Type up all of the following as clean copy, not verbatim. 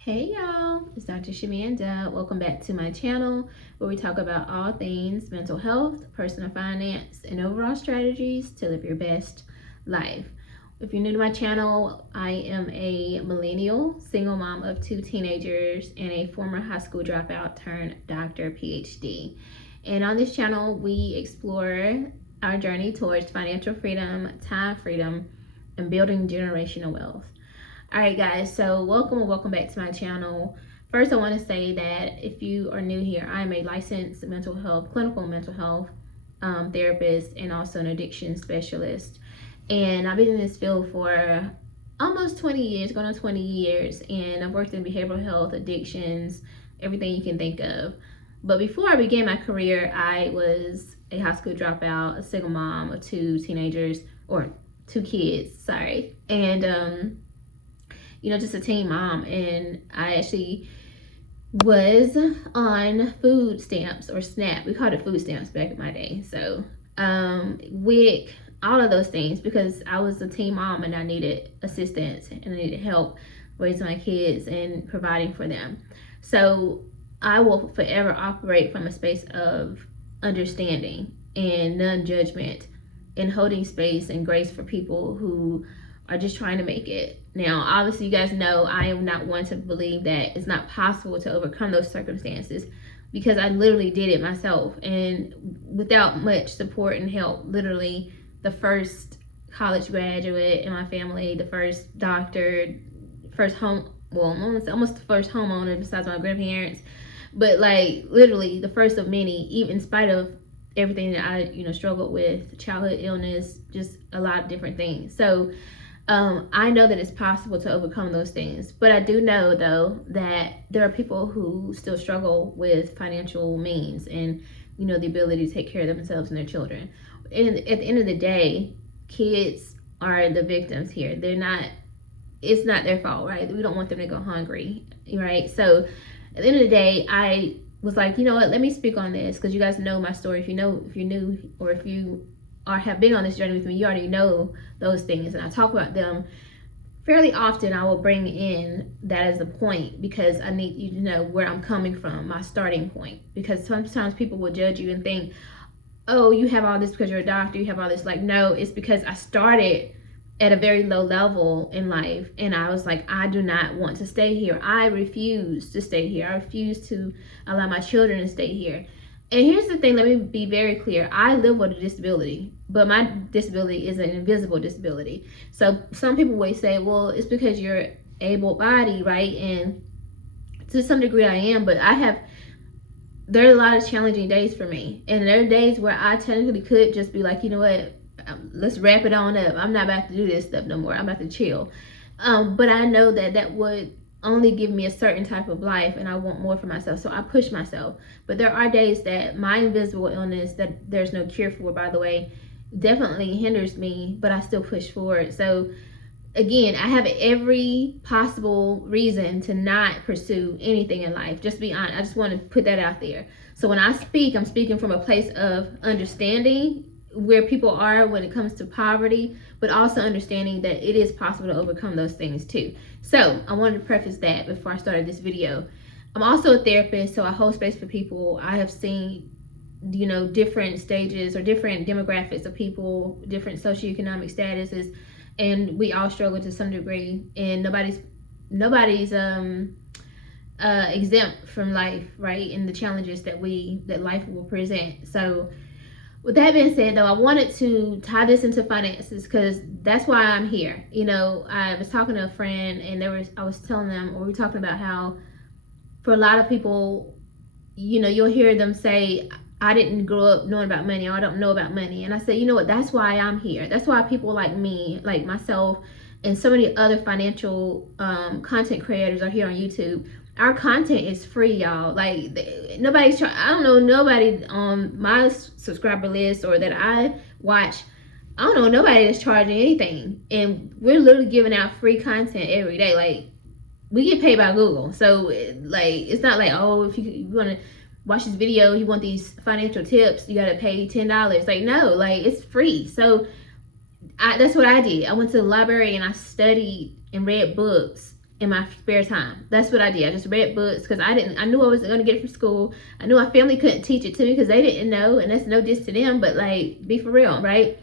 Hey y'all, it's Dr. Shamanda. Welcome back to my channel where we talk about all things mental health, personal finance, and overall strategies to live your best life. If you're new to my channel, I am a millennial, single mom of 2 teenagers, and a former high school dropout turned doctor PhD. And on this channel, we explore our journey towards financial freedom, time freedom, and building generational wealth. All right, guys, so welcome back to my channel. First, I want to say that if you are new here, I am a licensed clinical mental health therapist, and also an addiction specialist. And I've been in this field for almost 20 years, going on 20 years, and I've worked in behavioral health, addictions, everything you can think of. But before I began my career, I was a high school dropout, a single mom of 2 teenagers, or 2 kids, sorry. And just a teen mom. And I actually was on food stamps, or SNAP. We called it food stamps back in my day. So WIC, all of those things, because I was a teen mom and I needed assistance and I needed help raising my kids and providing for them. So I will forever operate from a space of understanding and non-judgment, and holding space and grace for people who are just trying to make it. Now, obviously, you guys know I am not one to believe that it's not possible to overcome those circumstances, because I literally did it myself, and without much support and help. Literally the first college graduate in my family, the first doctor, almost the first homeowner besides my grandparents, but like literally the first of many, even in spite of everything that I struggled with, childhood illness, just a lot of different things. So I know that it's possible to overcome those things, but I do know, though, that there are people who still struggle with financial means and, the ability to take care of themselves and their children. And at the end of the day, kids are the victims here. It's not their fault, right? We don't want them to go hungry, right? So at the end of the day, I was like, you know what, let me speak on this, because you guys know my story. If you're new, or if you have been on this journey with me, you already know those things, and I talk about them fairly often. I will bring in that as a point, because I need you to know where I'm coming from, my starting point, because sometimes people will judge you and think, oh, you have all this because you're a doctor, you have all this. Like, no, it's because I started at a very low level in life, and I was like, I do not want to stay here. I refuse to stay here. I refuse to allow my children to stay here. And here's the thing, let me be very clear. I live with a disability, but my disability is an invisible disability. So some people will say, well, it's because you're able-bodied, right? And to some degree I am, but there are a lot of challenging days for me. And there are days where I technically could just be like, you know what, let's wrap it on up. I'm not about to do this stuff no more. I'm about to chill. But I know that would only give me a certain type of life, and I want more for myself, so I push myself. But there are days that my invisible illness, that there's no cure for, by the way, definitely hinders me, but I still push forward. So again, I have every possible reason to not pursue anything in life. Just be honest. I just want to put that out there. So when I speak, I'm speaking from a place of understanding where people are when it comes to poverty, but also understanding that it is possible to overcome those things too. So I wanted to preface that before I started this video. I'm also a therapist, so I hold space for people. I have seen, different stages or different demographics of people, different socioeconomic statuses, and we all struggle to some degree, and nobody's exempt from life, right? And the challenges that life will present. So with that being said, though, I wanted to tie this into finances, because that's why I'm here. I was talking to a friend, and I was telling them, or we were talking about how for a lot of people, you'll hear them say, I didn't grow up knowing about money, or I don't know about money. And I said, you know what, that's why I'm here. That's why people like me, like myself, and so many other financial content creators are here on YouTube. Our content is free, y'all. Like, nobody's trying. I don't know nobody on my subscriber list or that I watch. I don't know nobody that's charging anything, and we're literally giving out free content every day. Like, we get paid by Google, so like it's not like, oh, if you want to watch this video, you want these financial tips, you got to pay $10. Like, no, like it's free. So that's what I did. I went to the library and I studied and read books in my spare time. That's what I did. I just read books because I knew I wasn't going to get it from school. I knew my family couldn't teach it to me because they didn't know, and that's no diss to them, but like, be for real, right?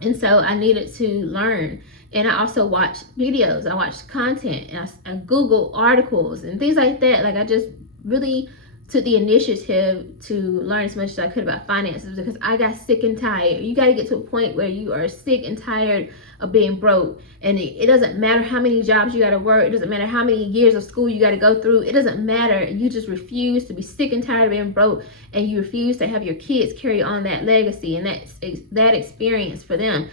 And so I needed to learn. And I also watched videos. I watched content, and I Googled articles and things like that. Like, I just really took the initiative to learn as much as I could about finances because I got sick and tired. You got to get to a point where you are sick and tired of being broke. And it doesn't matter how many jobs you got to work. It doesn't matter how many years of school you got to go through. It doesn't matter. You just refuse to be sick and tired of being broke, and you refuse to have your kids carry on that legacy and that experience for them.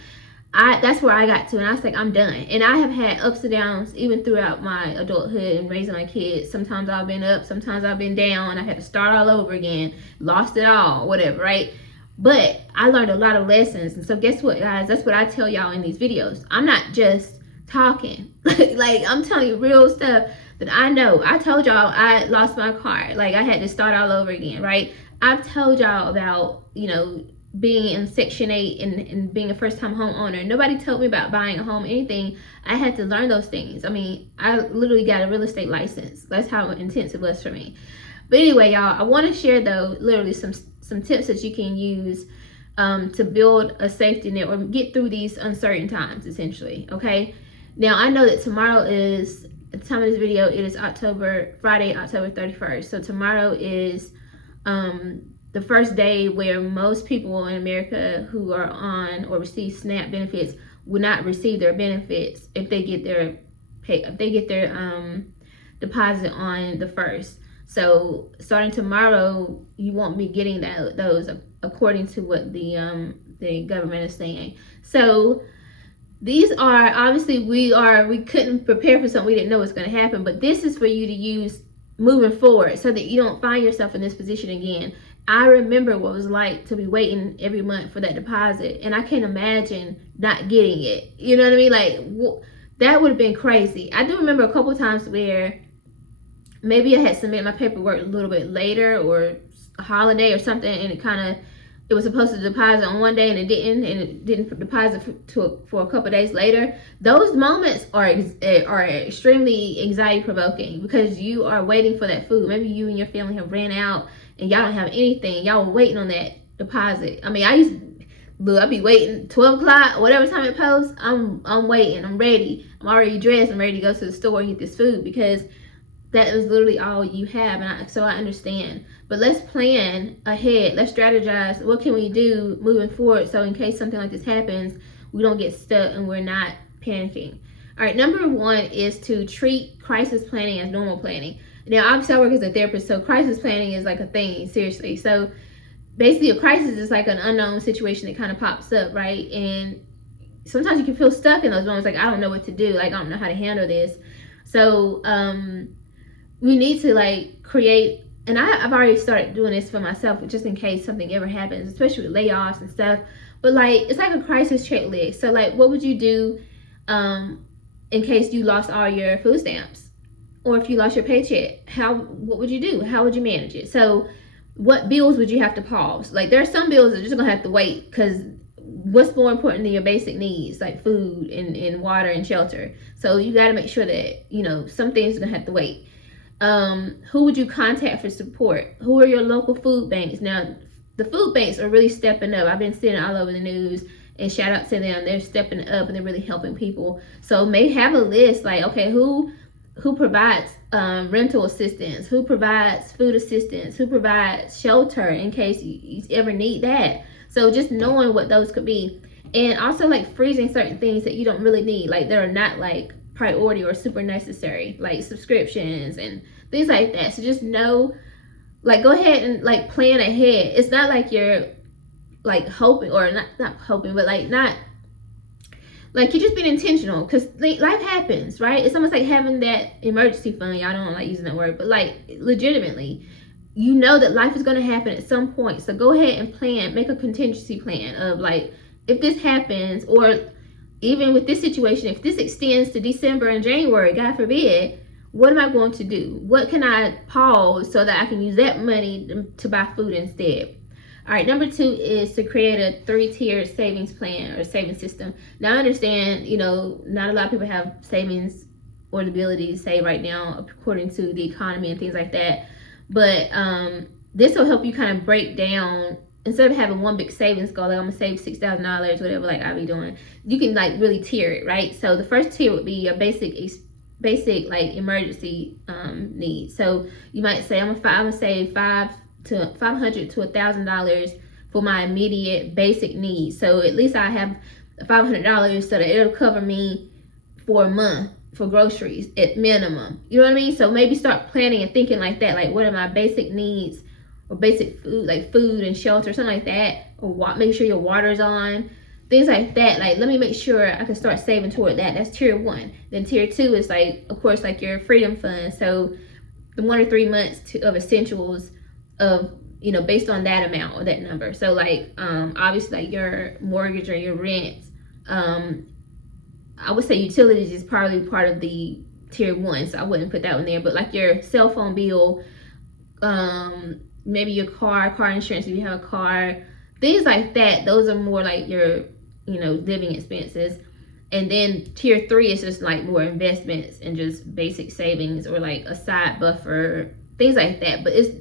That's where I got to, and I was like, I'm done. And I have had ups and downs even throughout my adulthood and raising my kids. Sometimes I've been up, sometimes I've been down. I had to start all over again, lost it all, whatever, right? But I learned a lot of lessons. And so guess what, guys? That's what I tell y'all in these videos. I'm not just talking. Like, I'm telling you real stuff that I know. I told y'all I lost my car. Like, I had to start all over again, right? I've told y'all about, being in Section 8 and being a first-time homeowner. Nobody told me about buying a home, anything. I had to learn those things. I mean, I literally got a real estate license. That's how intense it was for me. But anyway, y'all, I want to share, though, literally some tips that you can use to build a safety net or get through these uncertain times, essentially, okay? Now, I know that tomorrow is, at the time of this video, it is Friday, October 31st. So tomorrow is the first day where most people in America who are on or receive SNAP benefits will not receive their benefits if they get their deposit on the 1st. So starting tomorrow, you won't be getting those according to what the government is saying. So these are obviously we couldn't prepare for something we didn't know was going to happen, but this is for you to use moving forward so that you don't find yourself in this position again. I remember what it was like to be waiting every month for that deposit, and I can't imagine not getting it. You know what I mean? Like, that would have been crazy. I do remember a couple times where maybe I had submitted my paperwork a little bit later, or a holiday or something, and it was supposed to deposit on one day and it didn't deposit for a couple days later. Those moments are extremely anxiety provoking because you are waiting for that food. Maybe you and your family have ran out and y'all don't have anything. Y'all were waiting on that deposit. I mean, I'd be waiting 12 o'clock, whatever time it posts. I'm waiting. I'm ready. I'm already dressed. I'm ready to go to the store and get this food because that is literally all you have. And so I understand. But let's plan ahead. Let's strategize. What can we do moving forward so in case something like this happens, we don't get stuck and we're not panicking. All right, number one is to treat crisis planning as normal planning. Now, obviously, I work as a therapist, so crisis planning is like a thing, seriously. So basically, a crisis is like an unknown situation that kind of pops up, right? And sometimes you can feel stuck in those moments, like, I don't know what to do. Like, I don't know how to handle this. So we need to, like, create, and I've already started doing this for myself, just in case something ever happens, especially with layoffs and stuff. But, like, it's like a crisis checklist. So, like, what would you do in case you lost all your food stamps? Or if you lost your paycheck, what would you do? How would you manage it? So what bills would you have to pause? Like, there are some bills that are just gonna have to wait because what's more important than your basic needs, like food and water and shelter? So you got to make sure that, some things are gonna have to wait. Who would you contact for support? Who are your local food banks? Now, the food banks are really stepping up. I've been seeing it all over the news, and shout out to them. They're stepping up and they're really helping people. So may have a list like, okay, who provides rental assistance, who provides food assistance, who provides shelter in case you ever need that. So just knowing what those could be. And also, like, freezing certain things that you don't really need, like that are not like priority or super necessary, like subscriptions and things like that. So just know, like, go ahead and like plan ahead. It's not like you're like hoping, or not hoping, but like you're just being intentional, because life happens, right? It's almost like having that emergency fund. Y'all don't like using that word, but like, legitimately, you know that life is going to happen at some point. So go ahead and plan, make a contingency plan of, like, if this happens, or even with this situation, if this extends to December and January, God forbid, what am I going to do? What can I pause so that I can use that money to buy food instead? All right, number two is to create a 3-tiered savings plan or savings system. Now, I understand, not a lot of people have savings or the ability to save right now according to the economy and things like that. But this will help you kind of break down, instead of having one big savings goal, like I'm gonna save $6,000, whatever, like I'll be doing. You can like really tier it, right? So the first tier would be your basic like emergency needs. So you might say I'm gonna save $500 to $1,000 for my immediate basic needs. So at least I have $500 so that it'll cover me for a month for groceries at minimum. You know what I mean? So maybe start planning and thinking like that, like what are my basic needs, or basic food, like food and shelter, something like that, or make sure your water's on, things like that. Like, let me make sure I can start saving toward that. That's tier 1. Then tier 2 is like, of course, like your freedom fund. So the 1 or 3 months of essentials of, you know, based on that amount or that number. So like obviously like your mortgage or your rent, I would say utilities is probably part of the tier 1, so I wouldn't put that one there. But like your cell phone bill, maybe your car insurance if you have a car, things like that, those are more like your, you know, living expenses. And then tier 3 is just like more investments and just basic savings, or like a side buffer, things like that. But it's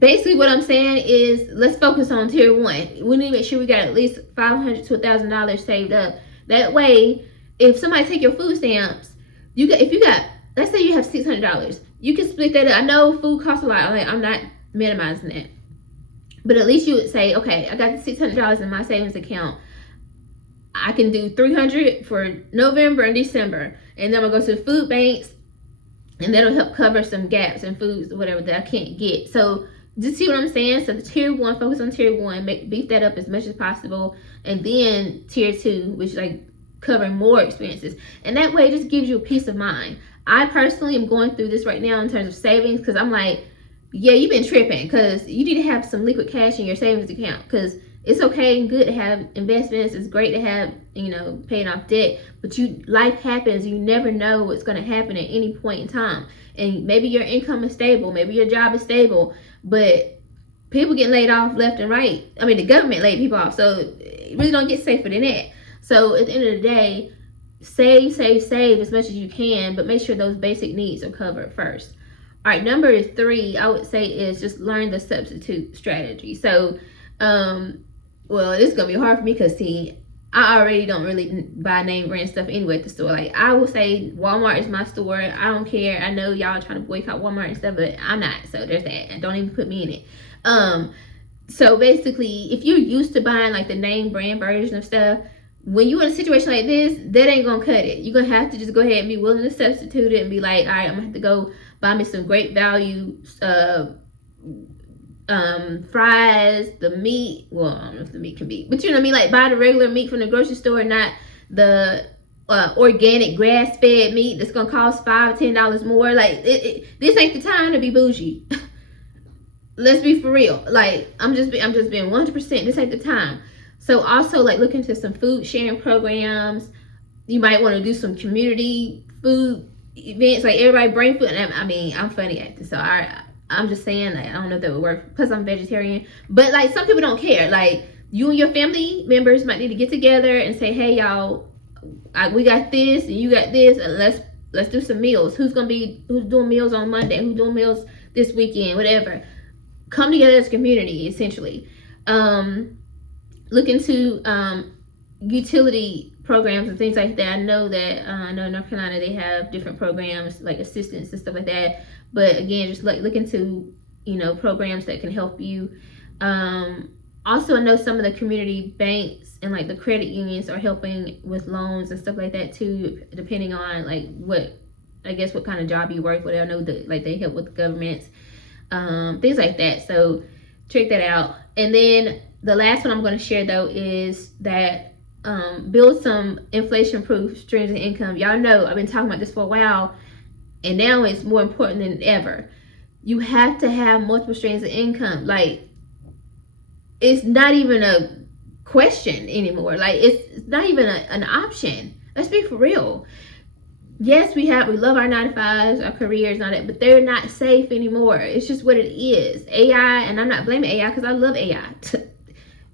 basically, what I'm saying is, let's focus on tier 1. We need to make sure we got at least $500 to $1,000 saved up. That way, if somebody take your food stamps, if you got, let's say you have $600, you can split that up. I know food costs a lot. I'm not minimizing that, but at least you would say, okay, I got the $600 in my savings account. I can do $300 for November and December, and then I'm gonna go to the food banks, and that'll help cover some gaps in foods or whatever that I can't get. So just see what I'm saying? So the tier 1, focus on tier 1, beef that up as much as possible, and then tier 2, which is like covering more expenses, and that way it just gives you a peace of mind. I personally am going through this right now in terms of savings, because I'm like, yeah, you've been tripping, because you need to have some liquid cash in your savings account, because it's okay and good to have investments. It's great to have, you know, paying off debt, but life happens. You never know what's going to happen at any point in time. And maybe your income is stable, maybe your job is stable, but people get laid off left and right. I mean, the government laid people off, so it really don't get safer than that. So at the end of the day, save as much as you can, but make sure those basic needs are covered first. All right, number 3, I would say, is just learn the substitute strategy. So, well, it's gonna be hard for me because, see, I already don't really buy name brand stuff anyway at the store. Like, I will say Walmart is my store. I don't care. I know y'all are trying to boycott Walmart and stuff, but I'm not. So there's that. And don't even put me in it. So basically, if you're used to buying like the name brand version of stuff, when you're in a situation like this, that ain't gonna cut it. You're gonna have to just go ahead and be willing to substitute it and be like, all right, I'm gonna have to go buy me some great value fries, the meat. Well, I don't know if the meat can be, but you know what I mean, like buy the regular meat from the grocery store, not the organic grass-fed meat that's gonna cost $5-10 more. Like this ain't the time to be bougie. Let's be for real. Like I'm just being 100%. This ain't the time. So also, like, look into some food sharing programs. You might want to do some community food events, like everybody bring food. And I mean, I'm funny at this, so I'm just saying, like, I don't know if that would work. Plus, I'm vegetarian. But like, some people don't care. Like, you and your family members might need to get together and say, hey, y'all, we got this and you got this, and let's do some meals. Who's doing meals on Monday? Who's doing meals this weekend? Whatever. Come together as a community, essentially. Look into utility programs and things like that. I know that I know in North Carolina they have different programs like assistance and stuff like that. But again, just look into, you know, programs that can help you. Also, I know some of the community banks and like the credit unions are helping with loans and stuff like that too, depending on like what kind of job you work. Whatever. I know that like they help with the governments, things like that. So check that out. And then the last one I'm going to share though is that build some inflation-proof streams of income. Y'all know I've been talking about this for a while, and now it's more important than ever. You have to have multiple streams of income. Like, it's not even a question anymore. Like, it's not even an option. Let's be for real. Yes, we love our 9-to-5s, our careers and all that, but they're not safe anymore. It's just what it is. AI, and I'm not blaming AI because I love AI.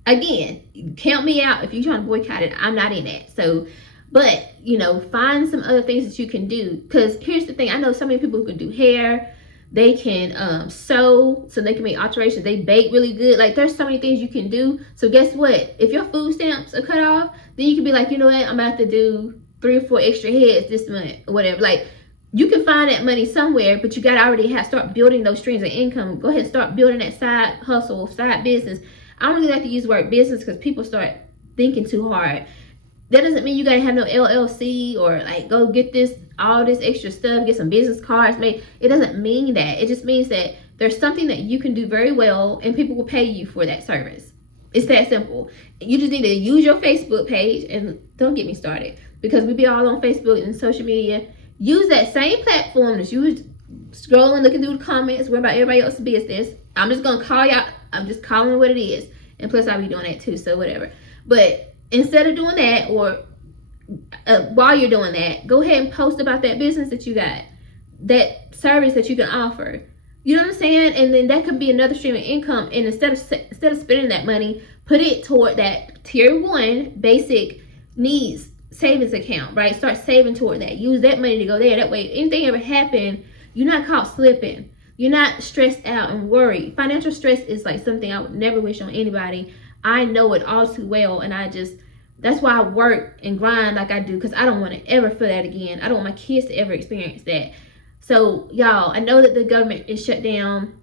Again, count me out if you're trying to boycott it. I'm not in that. So But, you know, find some other things that you can do. Because here's the thing. I know so many people who can do hair. They can sew, so they can make alterations. They bake really good. Like, there's so many things you can do. So guess what? If your food stamps are cut off, then you can be like, you know what? I'm about to do 3 or 4 extra heads this month or whatever. Like, you can find that money somewhere, but you got to already start building those streams of income. Go ahead and start building that side hustle, side business. I don't really like to use the word business because people start thinking too hard. That doesn't mean you gotta have no LLC or like go get all this extra stuff, get some business cards made. It doesn't mean that. It just means that there's something that you can do very well and people will pay you for that service. It's that simple. You just need to use your Facebook page, and don't get me started because we be all on Facebook and social media. Use that same platform that you was scrolling, looking through the comments, worry about everybody else's business. I'm just gonna call y'all. I'm just calling it what it is. And plus I'll be doing that too, so whatever. But instead of doing that, or while you're doing that, go ahead and post about that business that you got, that service that you can offer. You know what I'm saying? And then that could be another stream of income. And instead of spending that money, put it toward that tier 1 basic needs savings account, right? Start saving toward that. Use that money to go there. That way, if anything ever happened, you're not caught slipping. You're not stressed out and worried. Financial stress is like something I would never wish on anybody. I know it all too well, and that's why I work and grind like I do, because I don't want to ever feel that again. I don't want my kids to ever experience that. So y'all, I know that the government is shut down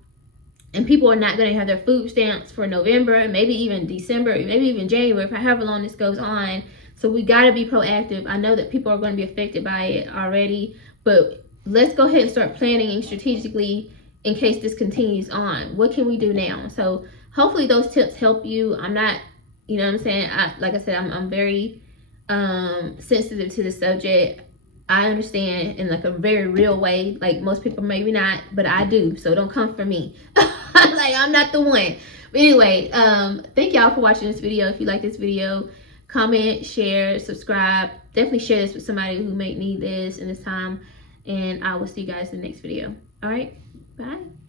and people are not going to have their food stamps for November, maybe even December, maybe even January, however long this goes on. So we got to be proactive. I know that people are going to be affected by it already, but let's go ahead and start planning strategically in case this continues on. What can we do now? So hopefully those tips help you. I'm not, you know what I'm saying? Like I said, I'm very sensitive to the subject. I understand in like a very real way. Like most people maybe not, but I do. So don't come for me. Like I'm not the one. But anyway, thank y'all for watching this video. If you like this video, comment, share, subscribe. Definitely share this with somebody who may need this in this time. And I will see you guys in the next video. All right, bye.